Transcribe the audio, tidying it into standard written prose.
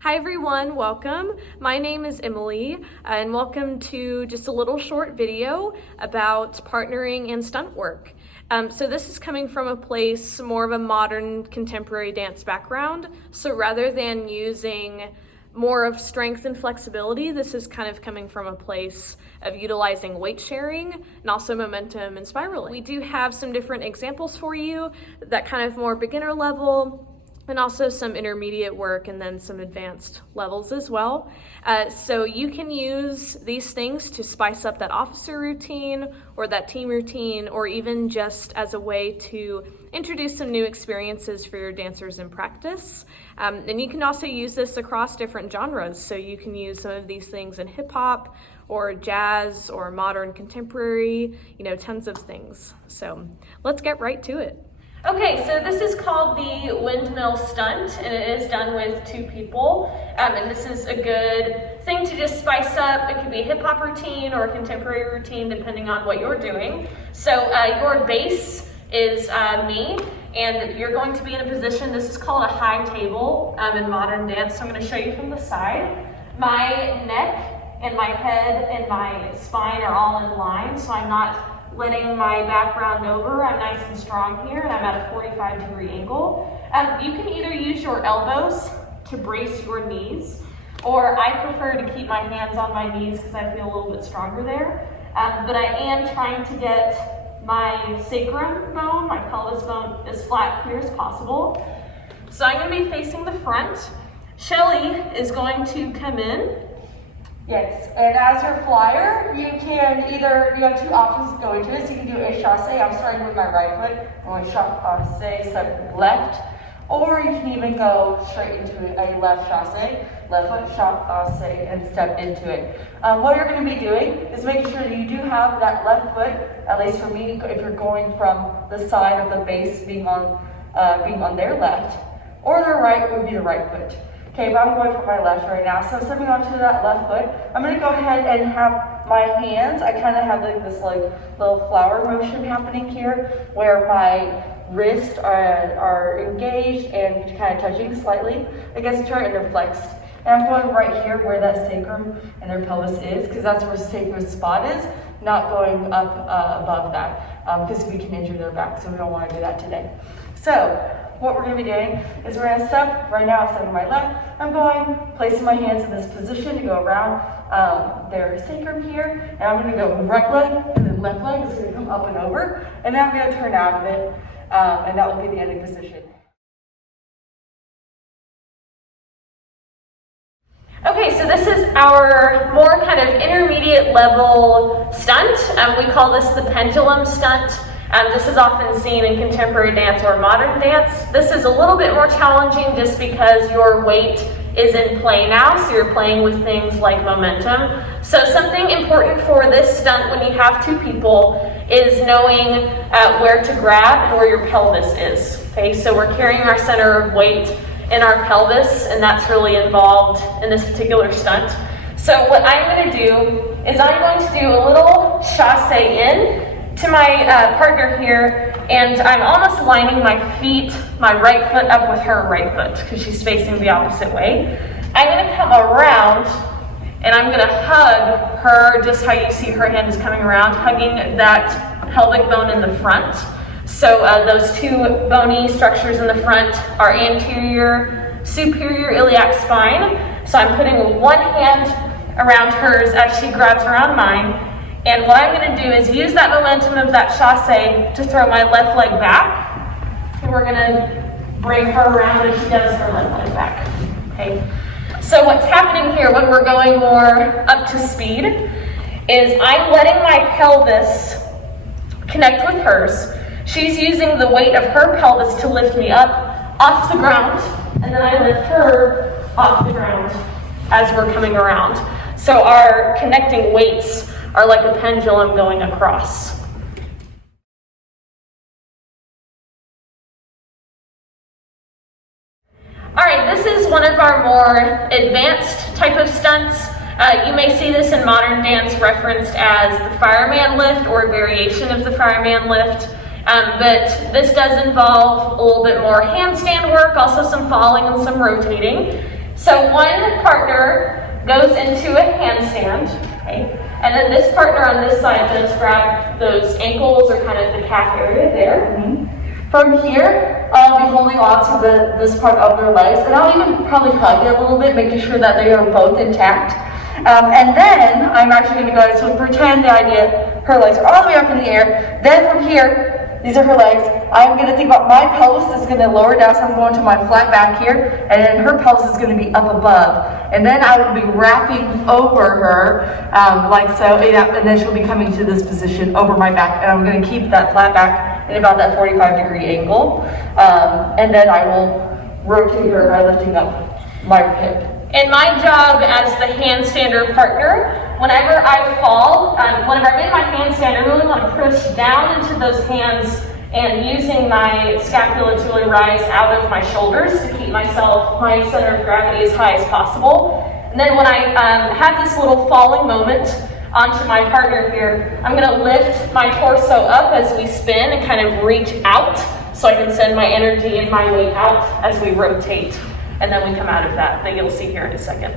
Hi everyone, welcome. My name is Emily and welcome to just a little short video about partnering and stunt work. So this is coming from a place more of a modern contemporary dance background. So rather than using more of strength and flexibility, this is kind of coming from a place of utilizing weight sharing and also momentum and spiraling. We do have some different examples for you, that kind of more beginner level, and also some intermediate work and then some advanced levels as well. So you can use these things to spice up that officer routine or that team routine, or even just as a way to introduce some new experiences for your dancers in practice. And you can also use this across different genres. So you can use some of these things in hip hop or jazz or modern contemporary, tons of things. So let's get right to it. Okay, so this is called the Windmill Stunt, and it is done with two people. And this is a good thing to just spice up. It could be a hip hop routine or a contemporary routine, depending on what you're doing. So your base is me, and you're going to be in a position, this is called a high table in modern dance. So I'm going to show you from the side. My neck and my head and my spine are all in line, so I'm not letting my back round over. I'm nice and strong here, and I'm at a 45-degree angle. You can either use your elbows to brace your knees, or I prefer to keep my hands on my knees because I feel a little bit stronger there. But I am trying to get my sacrum bone, my pelvis bone, as flat here as possible. So I'm going to be facing the front. Shelly is going to come in. Yes, and as your flyer, you have two options going to this. You can do a chasse. I'm starting with my right foot, going chasse, step left, or you can even go straight into a left chasse, left foot chasse, and step into it. What you're going to be doing is making sure that you do have that left foot, at least for me, if you're going from the side of the base being on their left, or their right would be the right foot. Okay, but I'm going for my left right now. So stepping onto that left foot, I'm going to go ahead and have my hands, I kind of have this little flower motion happening here, where my wrists are engaged and kind of touching slightly against each other, and they're flexed. And I'm going right here where that sacrum and their pelvis is, because that's where the sacrum spot is, not going up above that, because we can injure their back, so we don't want to do that today. So what we're going to be doing is we're going to step, right now I'm stepping my left, I'm placing my hands in this position to go around their sacrum here, and I'm going to go right leg, and then left leg is going to come up and over, and then I'm going to turn out of it, and that will be the ending position. Okay, so this is our more kind of intermediate level stunt. We call this the Pendulum Stunt. This is often seen in contemporary dance or modern dance. This is a little bit more challenging just because your weight is in play now, so you're playing with things like momentum. So something important for this stunt when you have two people is knowing where to grab and where your pelvis is. Okay, so we're carrying our center of weight in our pelvis, and that's really involved in this particular stunt. So what I'm going to do is I'm going to do a little chasse in to my partner here, and I'm almost lining my feet, my right foot up with her right foot because she's facing the opposite way. I'm going to come around and I'm going to hug her, just how you see her hand is coming around, hugging that pelvic bone in the front. So those two bony structures in the front are anterior, superior iliac spine. So I'm putting one hand around hers as she grabs around mine. And what I'm going to do is use that momentum of that chasse to throw my left leg back. And we're going to bring her around as she does her left leg back. Okay. So what's happening here when we're going more up to speed is I'm letting my pelvis connect with hers. She's using the weight of her pelvis to lift me up off the ground, and then I lift her off the ground as we're coming around. So our connecting weights are like a pendulum going across. All right, this is one of our more advanced type of stunts. You may see this in modern dance referenced as the Fireman Lift or a variation of the Fireman Lift. But this does involve a little bit more handstand work, also some falling and some rotating. So one partner goes into a handstand, okay? And then this partner on this side just grab those ankles or kind of the calf area there. From here, I'll be holding on to this part of their legs, and I'll even probably hug it a little bit, making sure that they are both intact. And then I'm actually going to go, so pretend the idea, her legs are all the way up in the air. Then from here, these are her legs. I'm going to think about my pelvis is going to lower down, so I'm going to my flat back here, and then her pelvis is going to be up above. And then I will be wrapping over her, like so, and then she'll be coming to this position over my back, and I'm going to keep that flat back in about that 45-degree angle. And then I will rotate her by lifting up my hip. And my job as the handstander partner, whenever I fall, whenever I'm in my handstand, I really want to push down into those hands and using my scapula to really rise out of my shoulders to keep my center of gravity as high as possible. And then when I have this little falling moment onto my partner here, I'm going to lift my torso up as we spin and kind of reach out so I can send my energy and my weight out as we rotate. And then we come out of that you'll see here in a second.